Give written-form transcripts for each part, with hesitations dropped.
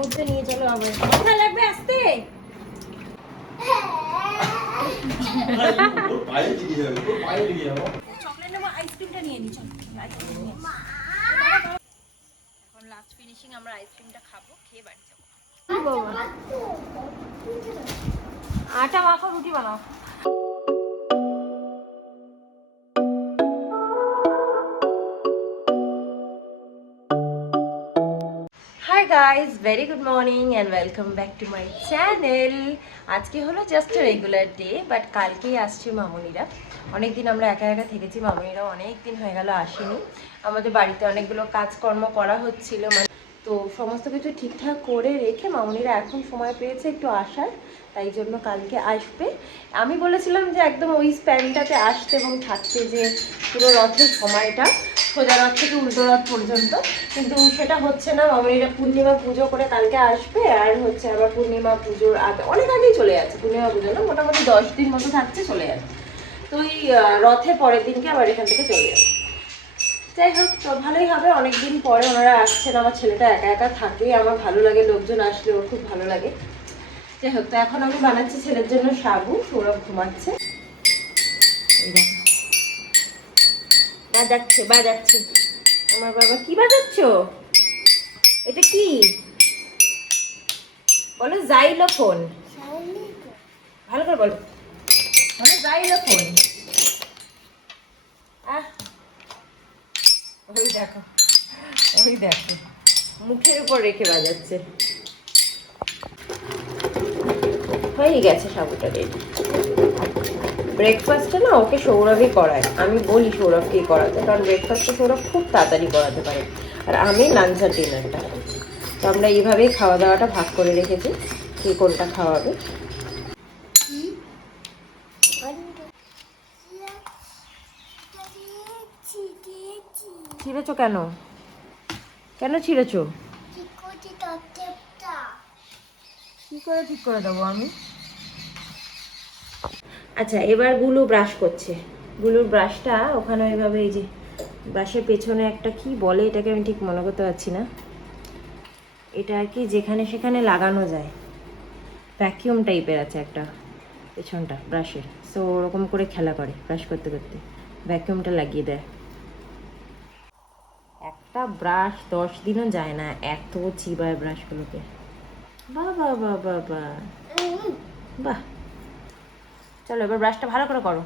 মধ্যে নিয়ে চলো আবার। কোথায় লাগবে আসতে? চকলেট নেবো, আইসক্রিমটা নিয়ে নি। এখন লাস্ট ফিনিশিং, আমরা আইসক্রিমটা খাবো, খেয়ে বাড়ি যাবো। আটা মাখো, রুটি বানাও। Hi guys, very good morning and welcome back to my channel. আজকে হলো জাস্ট রেগুলার ডে, বাট কালকেই আসছে মামুনিরা। অনেকদিন আমরা একা একা থেকেছি, মামুনিরাও অনেক দিন হয়ে গেল আসেনি। আমাদের বাড়িতে অনেকগুলো কাজকর্ম করা হচ্ছিল, তো সমস্ত কিছু ঠিকঠাক করে রেখে মামুনিরা এখন সময় পেয়েছে একটু আসার, তাই জন্য কালকে আসবে। আমি বলেছিলাম যে একদম ওই স্প্যানটাতে আসতে এবং থাকতে, যে পুরো রথের সময়টা সোজা রথ থেকে উল্টো রথ পর্যন্ত, কিন্তু সেটা হচ্ছে না। মামুনিরা পূর্ণিমা পুজো করে কালকে আসবে, আর হচ্ছে আবার পূর্ণিমা পুজোর আগে, অনেক আগেই চলে যাচ্ছে। পূর্ণিমা পুজো না, মোটামুটি 10 দিন মতো থাকছে, চলে যাচ্ছে। তো এই রথের পরের দিনকে আবার এখান থেকে চলে যাবে। যাই হোক, তো ভালোই হবে, অনেকদিন পরে ওনারা আসছেন। আমার ছেলেটা একা একা থাকে, আমার ভালো লাগে, লোকজন আসলে ওর খুব ভালো লাগে। যাই হোক, তো এখন আমি বানাচ্ছি ছেলের জন্য সাবু। সৌরভ ঘুমাচ্ছে, বাজাচ্ছে বাজাচ্ছে। আমার বাবা কি বাজাচ্ছ? এটা কি বলো? জাইলোফোন। ভালো করে বলো, মানে জাইলোফোন। আহ, ওই দেখো, ওই দেখো, মুখের উপর রেখে বাজাচ্ছে। হয়ে গেছে সাবুটা রেডি। ব্রেকফাস্টটা না ওকে সৌরভই করায়, আমি বলি সৌরভকেই করাতে, কারণ ব্রেকফাস্টটা সৌরভ খুব তাড়াতাড়ি করাতে পারে, আর আমি লাঞ্চ আর ডিনারটা। তো আমরা এইভাবেই খাওয়া দাওয়াটা ভাগ করে রেখেছি, কে কোনটা খাওয়াবে। ছিঁড়েছো কেন? কেন ছিঁড়েছো? কি করে ঠিক করে দেবো আমি? আচ্ছা, এবার গুলু ব্রাশ করছে। গুলুর ব্রাশটা ওখানে ওইভাবে, এই যে ব্রাশের পেছনে একটা কি বলে এটাকে, আমি ঠিক মনে করতে পারছি না। এটা আর কি যেখানে সেখানে লাগানো যায়, ভ্যাকিউম টাইপের আছে একটা পেছনটা ব্রাশের। সো ওরকম করে খেলা করে ব্রাশ করতে করতে, ভ্যাকিউমটা লাগিয়ে দেয়। একটা ব্রাশ 10 দিনও যায় না, এত চিবায় ব্রাশগুলোকে। বাহ বাহ বাহ বাহ বাহ বাহ। চলো এবার ব্রাশটা ভালো করে করো।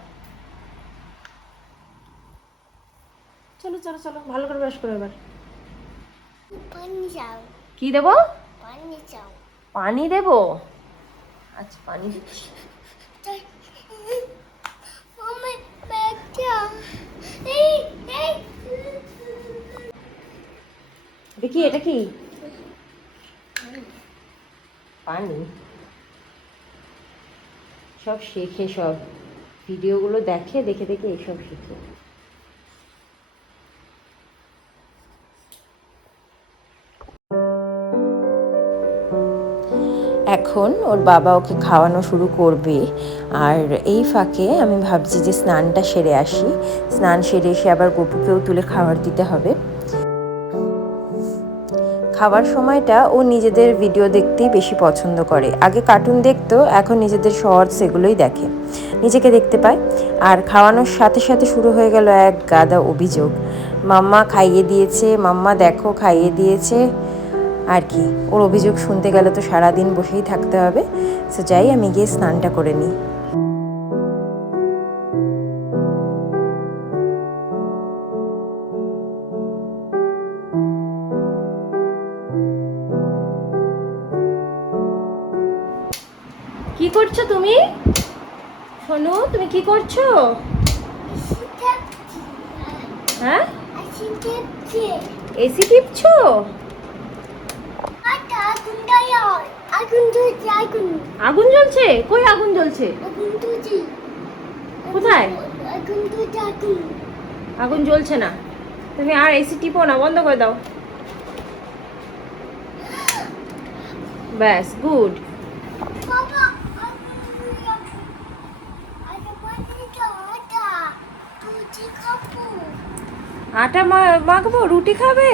চলো চলো চলো, ভালো করে ব্রাশ করো এবার। কি দেবো? পানি দেবো? আচ্ছা, পানি দিচ্ছি। দেখি এটা কি? পানি। সব শেখে, সব ভিডিওগুলো দেখে, দেখে দেখে এইসব শেখে। এখন ওর বাবা ওকে খাওয়ানো শুরু করবে, আর এই ফাঁকে আমি ভাবছি যে স্নানটা সেরে আসি। স্নান সেরে এসে আবার গপুকেও তুলে খাবার দিতে হবে। খাওয়ার সময়টা ও নিজেদের ভিডিও দেখতেই বেশি পছন্দ করে। আগে কার্টুন দেখতো, এখন নিজেদের শর্টস এগুলোই দেখে, নিজেকে দেখতে পায়। আর খাওয়ানোর সাথে সাথে শুরু হয়ে গেল এক গাদা অভিযোগ। মাম্মা খাইয়ে দিয়েছে, মাম্মা দেখো খাইয়ে দিয়েছে। আর কি, ওর অভিযোগ শুনতে গেলে তো সারাদিন বসেই থাকতে হবে। সো যাই, আমি গিয়ে স্নানটা করে নিই। কি করছো তুমি? শোনো, তুমি কি করছো? হ্যাঁ, এসি টিপছো? আগুন জ্বলছে? কই আগুন জ্বলছে? কোথায়? আগুন জ্বলছে না। তুমি আর এসি টিপো না, বন্ধ করে দাও। ব্যাস, গুড। আটা মাখবো, রুটি খাবে?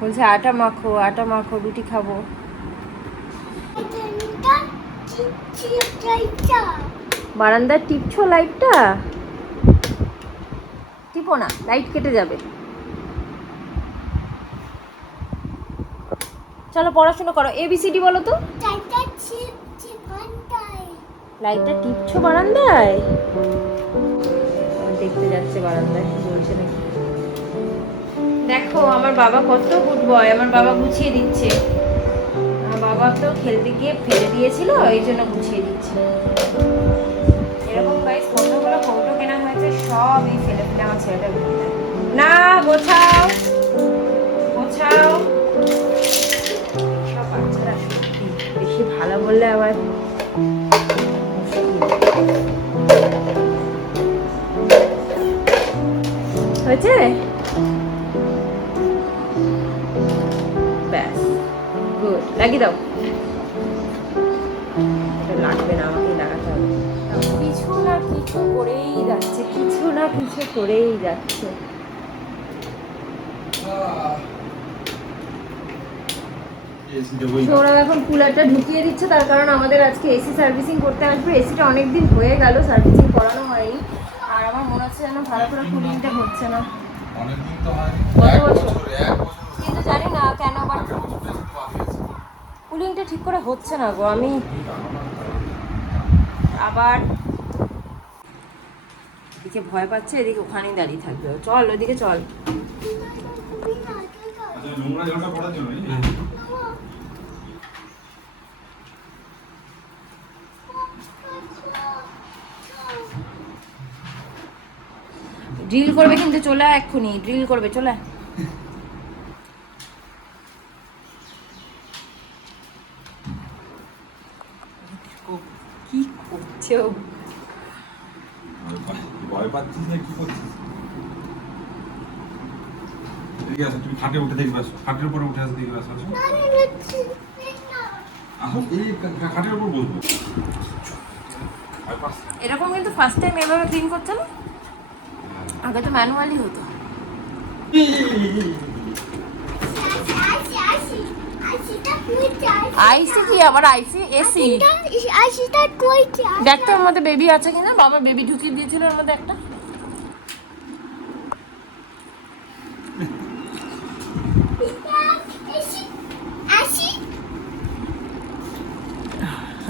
বলছে আটা মাখো রুটি খাবো। বারান্দার টিপছো লাইটটা? টিপো না, লাইট কেটে যাবে। চলো পড়াশোনা করো, ABCD বলো তো। লাইটটা টিপছো বারান্দায়? দেখতে যাচ্ছে বারান্দায় কি বলছে নাকি। দেখো আমার বাবা কত গুড বয়, আমার বাবা গুছিয়ে দিচ্ছে। আমার বাবা তো খেলতে গিয়ে ফেলে দিয়েছিল, এই জন্য গুছিয়ে দিচ্ছে। এরকম গাইস কতগুলো কৌটো কেনা হয়েছে, সব এই ফেলে ফেলে আমার ছেলেটা গুছিয়ে দেয়। না গোছাও গোছাও। সব বাচ্চারা সত্যি বেশি ভালো বললে আবার হয়েছে। ব্যাস গুড, লাগিয়ে দাও। লাগবে না, আমাকেই লাগাতে হবে। কিছু না কিছু করেই যাচ্ছে, কিছু না কিছু করেই যাচ্ছে। ওরা এখন কুলারটা ঢুকিয়ে দিচ্ছে, তার কারণ আমাদের আজকে এসি সার্ভিসিং করতে আসবে। এসিটা অনেকদিন হয়ে গেল সার্ভিসিং করানো হয়নি, আর আমার মনে হচ্ছে যেন ভালো করে কুলিংটা হচ্ছে না। কত বছর কিন্তু জানি না কেন আবার কুলিংটা ঠিক করে হচ্ছে না গো। আমি আবার এদিকে ভয় পাচ্ছে, এদিকে ওখানেই দাঁড়িয়ে থাকবে। চল ওদিকে চল। ড্রিল করবে কিন্তু, চলে এক্ষুনি ড্রিল করবে, চলে। কি করছে ও? ভয় পাচ্ছিস না কি করছিস? এদিকে আসো, তুমি খাটে উঠে দেখবে, আসো খাটের উপরে উঠে আসো, দেখবে আসো। আসো এই খাটের উপর বসবো। এরকম কিন্তু ফার্স্ট টাইম এভাবে ক্লিন করছে না, আগে তো ম্যানুয়ালি হতো। আইসি কি আবার আইসি এসি? দেখতো ওর মধ্যে বেবি আছে কিনা। বাবা বেবি ঢুকিয়ে দিয়েছিল ওর মধ্যে একটা।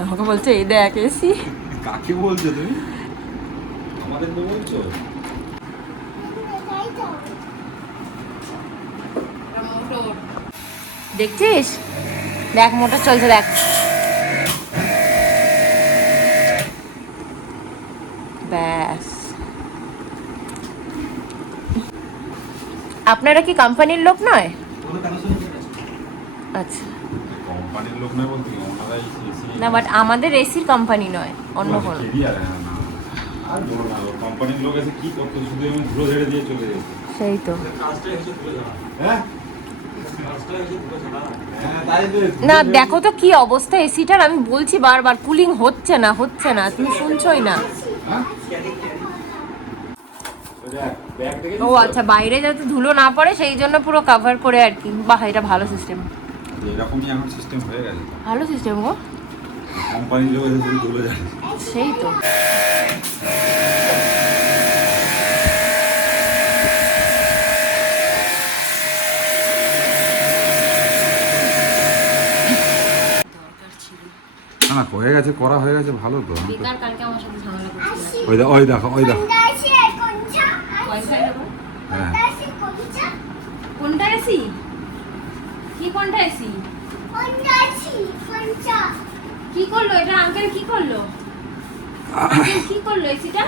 আমাকে বলছে এই দেখ এসি। কাকে বলছো তুমি? আমাদের তো বলছো। দেখছিস, দেখ মোটর চলছে, দেখ। ব্যাস। আপনারা কি কোম্পানির লোক নয়? আচ্ছা কোম্পানির লোক নয় বলতে ওনারাই না, বাট আমাদের এসির কোম্পানি নয়, অন্য কোনো। আর বলো না, কোম্পানির লোক এসে কি করতো, শুধু এমন ধুলো ঝেড়ে দিয়ে চলে যেত। সেই তো। হ্যাঁ না দেখো তো কি অবস্থা এসিটার, আমি বলছি বারবার কুলিং হচ্ছে না হচ্ছে না, তুমি শুনছোই না। ও আচ্ছা, বাইরে যাতে ধুলো না পড়ে সেই জন্য পুরো কভার করে আর কি। বাহ, এটা ভালো সিস্টেম। এরকমই এখন সিস্টেম হয়ে গেছে, ভালো সিস্টেম গো। কোম্পানির লোক এসে শুধু ধুলো ঝাড়ে। সেই তো। না হয়ে গেছে, করা হয়ে গেছে, ভালো তো। বেকার কালকে আমার সাথে ঝামেলা করছিল। ওই দেখো হ্যাঁ। কোনটা এসি? কি কোনটা এসি? কি করলো এটা আঙ্কেল? কি করলো আঙ্কেল? কি করলো এসিটা?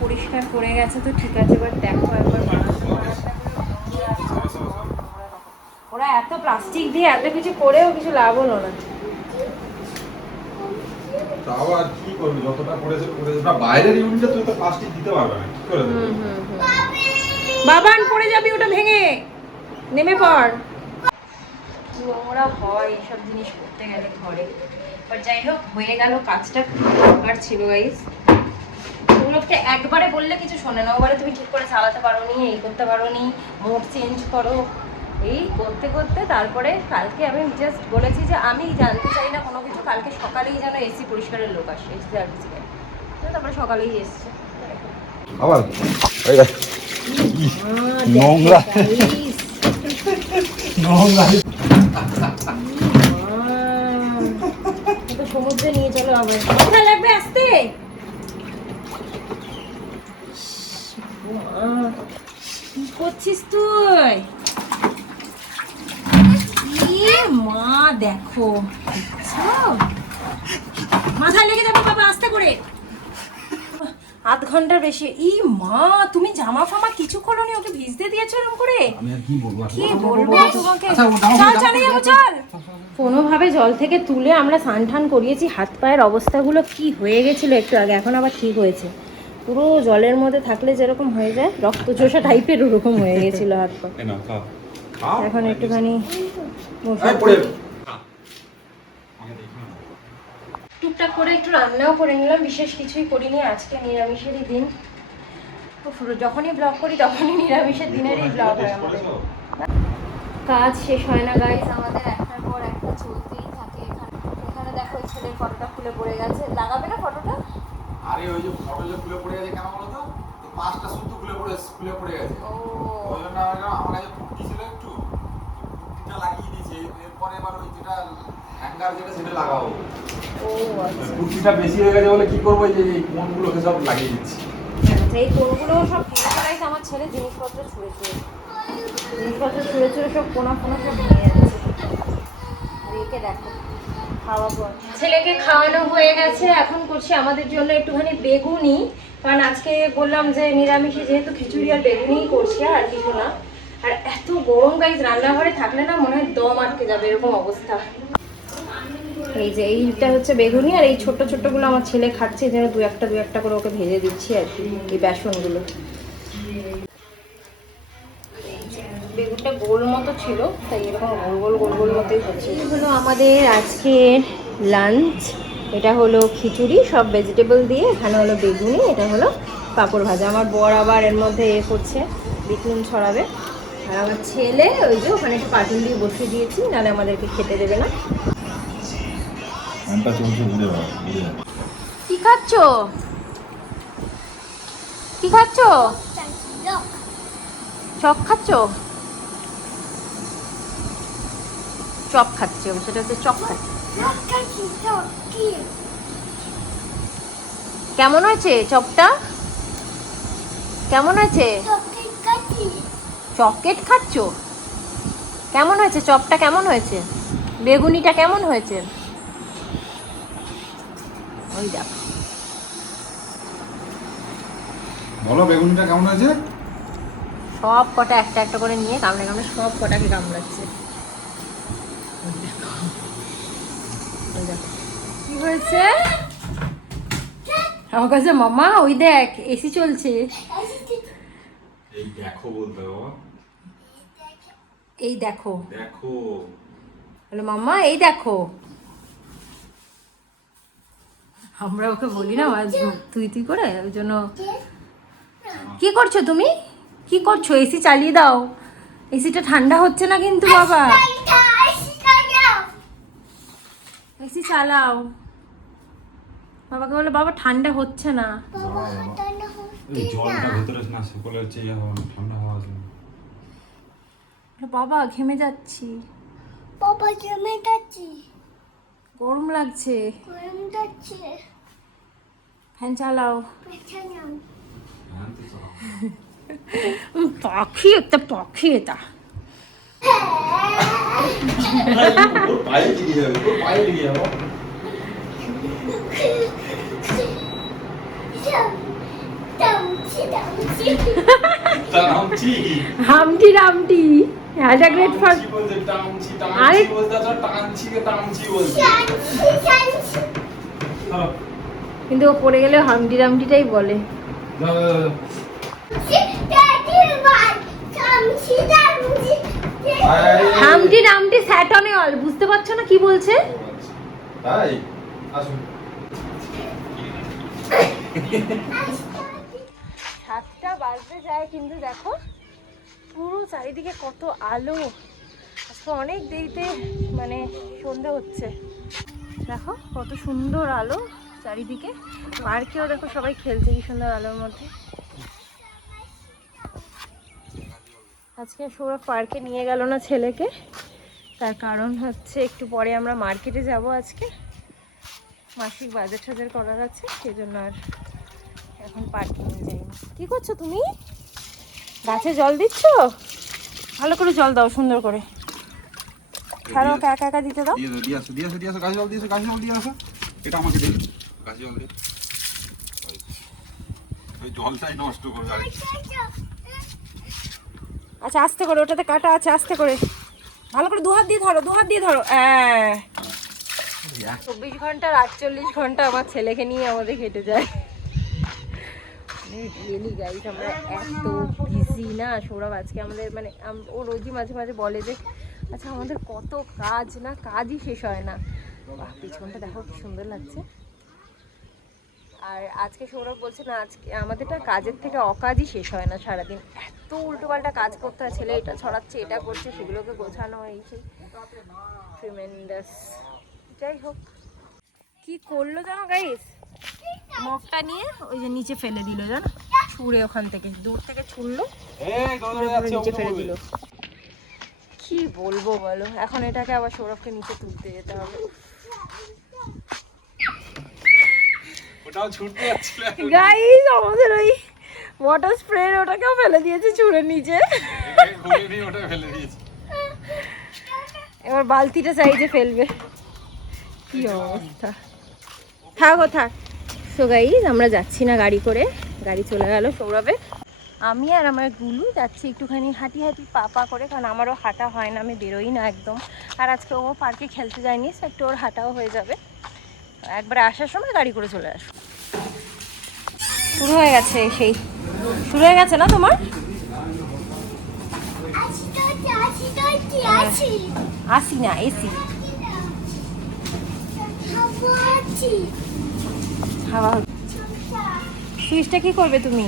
পরিষ্কার করে গেছে তো ঠিক আছে, বাট দেখো একবার ওরা এত প্লাস্টিক দিয়ে এত কিছু করেও কিছু লাভ হলো না। তাও আর কি করবি, যতটা করেছে করেছে। না বাইরের ইউনিটে তুই তো প্লাস্টিক দিতে পারবে না, কি করে দেবে? বাবান পড়ে যাবি, ওটা ভেঙে নেমে পড়। নোংরা হয় এইসব জিনিস করতে গেলে ঘরে, বাট যাই হোক হয়ে গেল কাজটা। দরকার ছিল গাইস, তো তোমাকে একবারে বললে কিছু শোনে না, ওবারে তুমি ঠিক করে চালাতে পারো নি, এই করতে পারো নি, মোড চেঞ্জ করো, এই করতে করতে তারপরে কালকে আমি জাস্ট বলেছি যে আমি জানতে চাই না কোনো কিছু, কালকে সকালেই যেন এসি পরিষ্কারের লোক আসে, এসি সার্ভিসে। তারপরে সকালেই এসছে। আবার নোংরা নোংরা সমুদ্রে নিয়ে চলো আবার, কোথায় লাগবে আসতে? কি করছিস তুই? মা দেখো, মাথায় লেগে যাবে বাবা, আস্তে করে। আধ ঘন্টার বেশি। ই মা, তুমি জামা ফামা কিছু খোলোনি, ওকে ভিজতে দিয়েছো এরকম করে? আমি আর কি বলবো তোমাকে? চল চলে যাবো, চল। কোনোভাবে জল থেকে তুলে আমরা স্নান টান করিয়েছি, হাত পায়ের অবস্থাগুলো কি হয়ে গেছিল একটু আগে, এখন আবার ঠিক হয়েছে। পুরো জলের মধ্যে থাকলে যেরকম হয়ে যায় রক্তচোষা টাইপের, ওরকম হয়ে গেছিল হাত পা। এখন একটুখানি টুকটাক করে একটু রান্নাও করে নিলাম, বিশেষ কিছুই করিনি, আজকে নিরামিষেরই দিন। যখনই ব্লগ করি তখনই নিরামিষের দিনেরই ব্লগ হয় আমাদের। কাজ শেষ হয় না গাইস, আমাদের একটার পর একটা চলতেই থাকে। এখানে দেখো ছেলের ফটোটা খুলে পড়ে গেছে, লাগাবে না ফটোটা? আরে ওই যে ফটো যে খুলে পড়ে গেছে কেন বলো তো, পাঁচটা সুতো খুলে পড়ে গেছে। ওই জন্য আমার কাছে কুর্তি ছিল, একটু কুর্তিটা লাগিয়ে দিয়েছি, এরপরে এবার ওই যেটা হ্যাঙ্গার যেটা সেটা লাগাবো। কুর্তিটা বেশি হয়ে গেছে বলে কি করবো, এই যে কোনগুলোকে সব লাগিয়ে দিচ্ছি। আচ্ছা, এই কোনগুলো সব গাইস আমার ছেলে জিনিসপত্র ছুঁড়ে ছুঁড়ে সব কোনা ফোনা সব ভেঙে যাচ্ছে। রেখে দেখো, খাওয়াবো। ছেলেকে খাওয়ানো হয়ে গেছে, এখন করছি আমাদের জন্য একটুখানি বেগুনি, কারণ আজকে বললাম যে নিরামিষে যেহেতু খিচুড়ি আর বেগুনিই করছি, আর কিছু না। আর এত গরম গাইস, রান্নাঘরে থাকলে না মনে হয় দম আটকে যাবে, এরকম অবস্থা। এই যে এইটা হচ্ছে বেগুনি, আর এই ছোট্ট ছোট্টগুলো আমার ছেলে খাচ্ছে, যেন দু একটা করে ওকে ভেজে দিচ্ছি আর কি, এই বেসনগুলো। বেগুনটা গোল মতো ছিল, তাই এরকম গোল গোল মতোই হচ্ছে। এই হলো আমাদের আজকের লাঞ্চ। এটা হলো খিচুড়ি সব ভেজিটেবল দিয়ে, এখানে হলো বেগুনি, এটা হলো পাঁপড় ভাজা। আমার বর আবার এর মধ্যে করছে, বিট নুন ছড়াবে। আর আমার ছেলে ওই যে ওখানে একটু কার্টুন দিয়ে বসিয়ে দিয়েছি, নাহলে আমাদেরকে খেতে দেবে না। কি খাচ্ছ? কি খাচ্ছ? চপ খাচ্ছ? চপ খাচ্ছে, সেটা হচ্ছে চপ খাচ্ছে। কেমন হয়েছে চপটা? কেমন হয়েছে? চকলেট খাচ্ছ? কেমন হয়েছে চপটা? কেমন হয়েছে? বেগুনিটা কেমন হয়েছে? ওই দেখ, বলো বেগুনিটা কেমন হয়েছে? সব কটা একটা একটা করে নিয়ে কামড়ে কামড়ে সব কটাকে কামড়াচ্ছে। কি হয়েছে? আমার কাছে মামা ওই দেখ এসি চলছে। এই দেখো বলতে বাবা, এই দেখো দেখো বলো মামা, এই দেখো। আমরা ওকে বলি না তুই করে, ওই জন্য। কি করছো তুমি? কি করছো? এসি চালিয়ে দাও, এসিটা ঠান্ডা হচ্ছে না কিন্তু বাবা। এসি চালাও। বাবাকে বলে বাবা ঠান্ডা হচ্ছে না। জলটা ভেতরে না শুকলে হচ্ছে, ঠান্ডা হওয়া আছে। বাবা ঘেমে যাচ্ছি, বাবা জমে যাচ্ছি, গরম লাগছে, গরম যাচ্ছে, ফ্যান চালাও। পেছালাম পাখি, একটা পাখি এটা। ওর পায়ে লেগে যাবে, ওর পায়ে লেগে যাবে। টামচি হামটি রামটি, হ্যাজ আ গ্রেট ফর। বলতে টামচি আরে বলতে তো টামচি বলতে। কিন্তু ও পড়ে গেলে হামটি রামটিটাই বলে। হামটি রামটি স্যাট অন অল, বুঝতে পারছো না কি বলছে? তাই আসুন। বাজতে যায়, কিন্তু দেখো পুরো চারিদিকে কত আলো। আজকে অনেক দেরিতে মানে সন্ধে হচ্ছে। দেখো কত সুন্দর আলো চারিদিকে। পার্কেও দেখো সবাই খেলছে কি সুন্দর আলোর মধ্যে। আজকে সৌরভ পার্কে নিয়ে গেল না ছেলেকে, তার কারণ হচ্ছে একটু পরে আমরা মার্কেটে যাব। আজকে মাসিক বাজার টাজার করার আছে, সেজন্য আর এখন পার্কে নিয়ে যাই না। কি করছো তুমি? গাছে জল দিচ্ছ? ভালো করে জল দাও, সুন্দর করে। ছাড়ো, একা একা দিতে দাও। দিয়ে আসো গাছে জল দিয়ে আসো। এটা আমাকে দিন, গাছে জল দিয়ে। ওই জলটাই নষ্ট করবে। আচ্ছা আস্তে করে, ওটাতে কাটা আছে, আস্তে করে ভালো করে দু হাত দিয়ে ধরো, 24 ঘন্টার 48 ঘন্টা আমার ছেলেকে নিয়ে আমাদের কেটে যায়। রিয়েলি গাইস, আমরা এত বিজি না। সৌরভ আজকে আমাদের মানে ও রোজই মাঝে মাঝে বলে যে আচ্ছা আমাদের কত কাজ, না কাজই শেষ হয় না। বাহ, পিছনটা দেখো কি সুন্দর লাগছে। আর আজকে সৌরভ বলছে না, আজকে আমাদেরটা কাজের থেকে অকাজই শেষ হয় না। সারাদিন এত উল্টোপাল্টা কাজ করতে হয়। ছেলে এটা ছড়াচ্ছে, এটা করছে, সেগুলোকে গোছানো, এই সেই ট্রিমেন্ডাস। যাই হোক, কি করলো জানো গাইস, মগটা নিয়ে ওই যে নিচে ফেলে দিল, জানো, ছুঁড়ে ওখান থেকে দূর থেকে ছুঁড়লো, নিচে ফেলে দিল। কি বলবো বলো, এখন এটাকে আবার সৌরভকে নিচে তুলতে যেতে হবে। গাইস, আমাদের ওই ওয়াটার স্প্রে ওটাকেও ফেলে দিয়েছে ছুঁড়ে নিচে। এবার বালতিটা সাইজে ফেলবে। কি অবস্থা, থাক ও থাক। সো গাইস, আমরা যাচ্ছি না গাড়ি করে, গাড়ি চলে গেল সৌরভের। আমি আর আমার গুলু যাচ্ছি একটুখানি হাঁটি পা করে, কারণ আমারও হাঁটা হয় না, আমি বেরোই না একদম। আর আজকে ও পার্কে খেলতে যায়নি, সো একটু ওর হাঁটাও হয়ে যাবে। একবারে আসার সময় গাড়ি করে চলে আসবো। শুরু হয়ে গেছে, সেই শুরু হয়ে গেছে না তোমার? আসি না, এসি হাওয়া। সুইচটা কি করবে তুমি?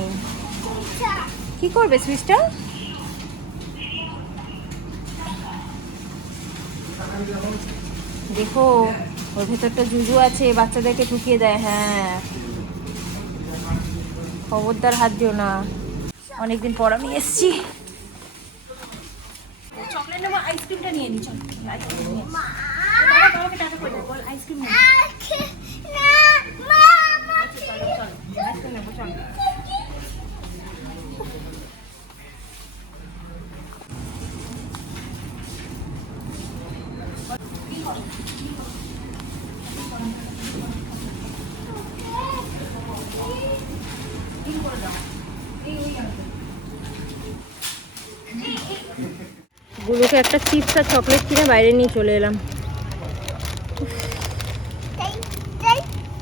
কি করবে সুইচটা? দেখো ওর ভেতরটা জুজু আছে, বাচ্চাদেরকে ঢুকিয়ে দেয়। হ্যাঁ, খবরদার হাত দিও না। অনেকদিন পর আমি এসছি। চকলেট নেবো, আইসক্রিমটা নিয়ে নি। চল আইসক্রিম নিয়ে বাবাকে টাটা করে দাও, বল আইসক্রিম নেবো। আইসক্রিম নেবো, চল। গুলোকে একটা চিপস আর চকলেট কিনে বাইরে নিয়ে চলে এলাম,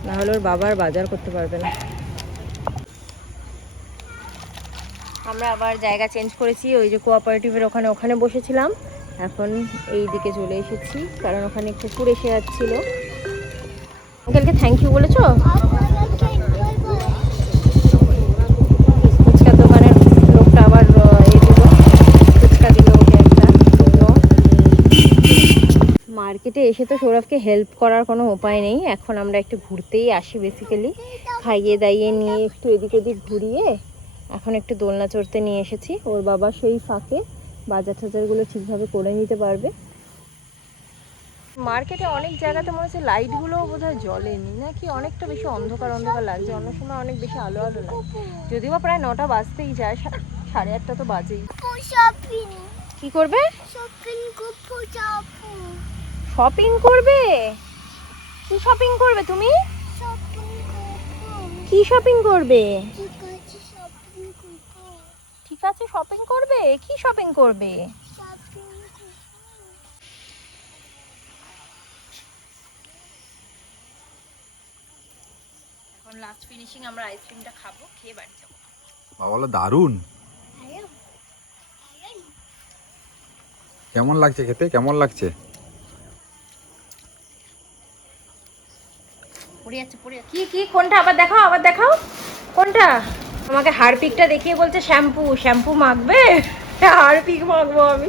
নাহলে ওর বাবার বাজার করতে পারবে না। আমরা আবার জায়গা চেঞ্জ করেছি, ওই যে কোঅপারেটিভের ওখানে বসেছিলাম, এখন এই দিকে চলে এসেছি, কারণ ওখানে কুকুর এসে যাচ্ছিল। আঙ্কেলকে থ্যাংক ইউ বলেছো? ফুচকার দোকানের লোকটা আবার ফুচকা দিল ওকে একটা। মার্কেটে এসে তো সৌরভকে হেল্প করার কোনো উপায় নেই, এখন আমরা একটু ঘুরতেই আসি বেসিক্যালি। খাইয়ে দাইয়ে নিয়ে একটু এদিক ওদিক ঘুরিয়ে এখন একটু দোলনা চড়তে নিয়ে এসেছি। ওর বাবা সেই ফাঁকে বাজার টাজারগুলো ঠিকভাবে করে নিতে পারবে। মার্কেটে অনেক জায়গাতে মনে হচ্ছে লাইটগুলোও বোধহয় জ্বলেনি, নাকি অনেকটা বেশি অন্ধকার লাগছে। অন্য সময় অনেক বেশি আলো লাগে, যদিও বা প্রায় 9টা বাজতেই যায়, 8:30 তো বাজেই। কি করবে? শপিং করবে? কি শপিং করবে তুমি? কি শপিং করবে? ঠিক আছে, শপিং করবে। কি শপিং করবে? এখন লাস্ট ফিনিশিং, আমরা আইসক্রিমটা খাবো, খেয়ে বাড়ি যাবো। বাবা বলো দারুণ। কেমন লাগছে খেতে? কেমন লাগছে? পড়ে যাচ্ছে। কি কোনটা? আবার দেখাও কোনটা? আমাকে হারপিকটা দেখিয়ে বলছে শ্যাম্পু শ্যাম্পু মাখবে, হারপিক মাখবো আমি।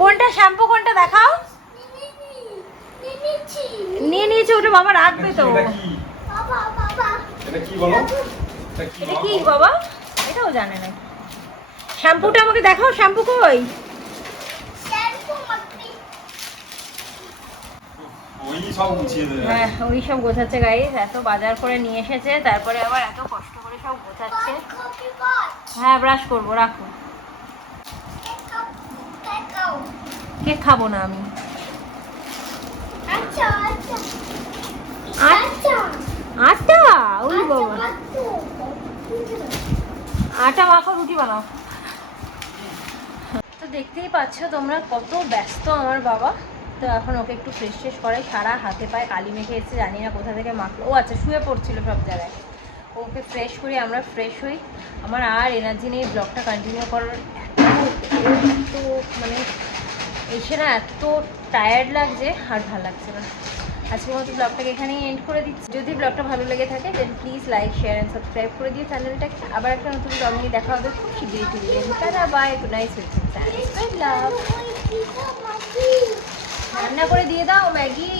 কোনটা শ্যাম্পু কোনটা দেখাও। নিয়ে নিয়েছে, ওটা বাবা রাখবে তো। এটা কি বলো? এটা কি বাবা? এটাও জানে না। শ্যাম্পুটা আমাকে দেখাও, শ্যাম্পু কই? ওই সব গুছিয়ে দেবে। হ্যাঁ ওই সব গোছাচ্ছে গাইস, এত বাজার করে নিয়ে এসেছে, তারপরে আবার এত কষ্ট করে সব গোছাচ্ছে। হ্যাঁ ব্রাশ করবো, রাখো। কেক খাবো না আমি। আটা? ওই বাবা, আটা মাখো, রুটি বানাও। তো দেখতেই পাচ্ছ তোমরা কত ব্যস্ত আমার বাবা। তো এখন ওকে একটু ফ্রেশ ট্রেশ করাই, সারা হাতে পায়ে কালি মেখে এসেছে, জানি না কোথা থেকে মাখলো। ও আচ্ছা, শুয়ে পড়ছিল সব জায়গায়। ওকে ফ্রেশ করি, আমরা ফ্রেশ হই। আমার আর এনার্জি নেই ব্লগটা কন্টিনিউ করার। এত মানে এসে না এত টায়ার্ড লাগছে, আর ভালো লাগছে না। আজকের মতো ব্লগটাকে এখানেই এন্ড করে দিচ্ছি। যদি ব্লগটা ভালো লেগে থাকে then please like share and subscribe করে দিও চ্যানেলটাকে। আবার একটা নতুন ব্লগ নিয়ে দেখা হবে খুব শীঘ্রই। টাটা বাই, গুড নাইট, লাভ। রান্না করে দিয়ে দাও ম্যাগি।